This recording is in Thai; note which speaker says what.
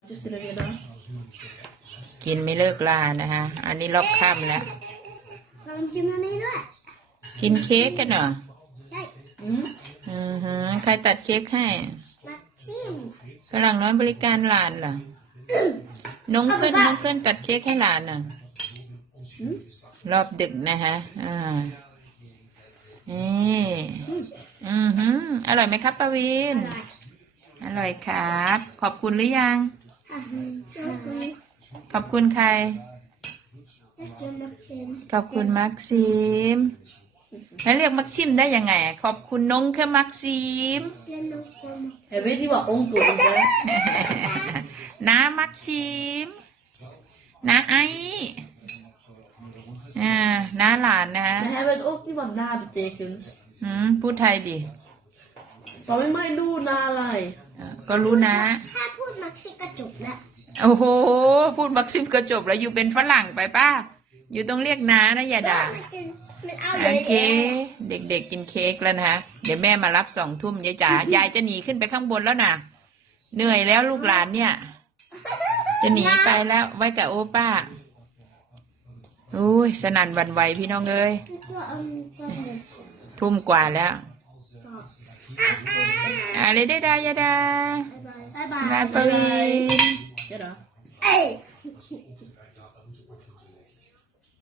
Speaker 1: กินไม่เลิกลานะคะอันนี้รอบค่ำแล้ว
Speaker 2: เรากินอันนี้ด้วย
Speaker 1: กินเค้กกันเหรอ
Speaker 2: ใช่
Speaker 1: ใครตัดเค้กให้
Speaker 2: มาชิม
Speaker 1: ฝรั่งน้อยบริการหลานเหรอน้องเพื่อนตัดเค้กให้หลานน่ะรอบดึกนะคะนี่อร่อยไหมครับปวีณอร่อยครับขอบคุณหรือยังขอบคุณใครขอบคุณมักซิมแล้วเรียกมักซิมได้ยังไงขอบคุณน้องแค่มักซิม
Speaker 3: Weet niet wat onkel is, hè?
Speaker 1: น้ามักซิมน้าไอน้าหลานนะ
Speaker 3: Maar hij weet ook niet wat na betekent.
Speaker 1: พูดไทยดิ
Speaker 3: Maar wie mij doen naอะไร
Speaker 1: ก็รู้นะ
Speaker 2: ถ้าพูดมักซิก็จบแล้ว
Speaker 1: โอ้โหพูดมักซิมก็จบแล้วอยู่เป็นฝรั่งไปป้าอยู่ต้องเรียกน้านะอย่าด่าโอเคเด็กๆกินเค้กแล้วนะคะเดี๋ยวแม่มารับ2 ทุ่มยายจ๋ายายจะหนีขึ้นไปข้างบนแล้วนะเหนื่อยแล้วลูกหลานเนี่ยจะหนีไปแล้วไว้กับโอป้าอุ้ยสนั่นหวั่นไหวพี่น้องเอ้ยทุ่มกว่าแล้วอะไรได้ดายาดาบายปวีณ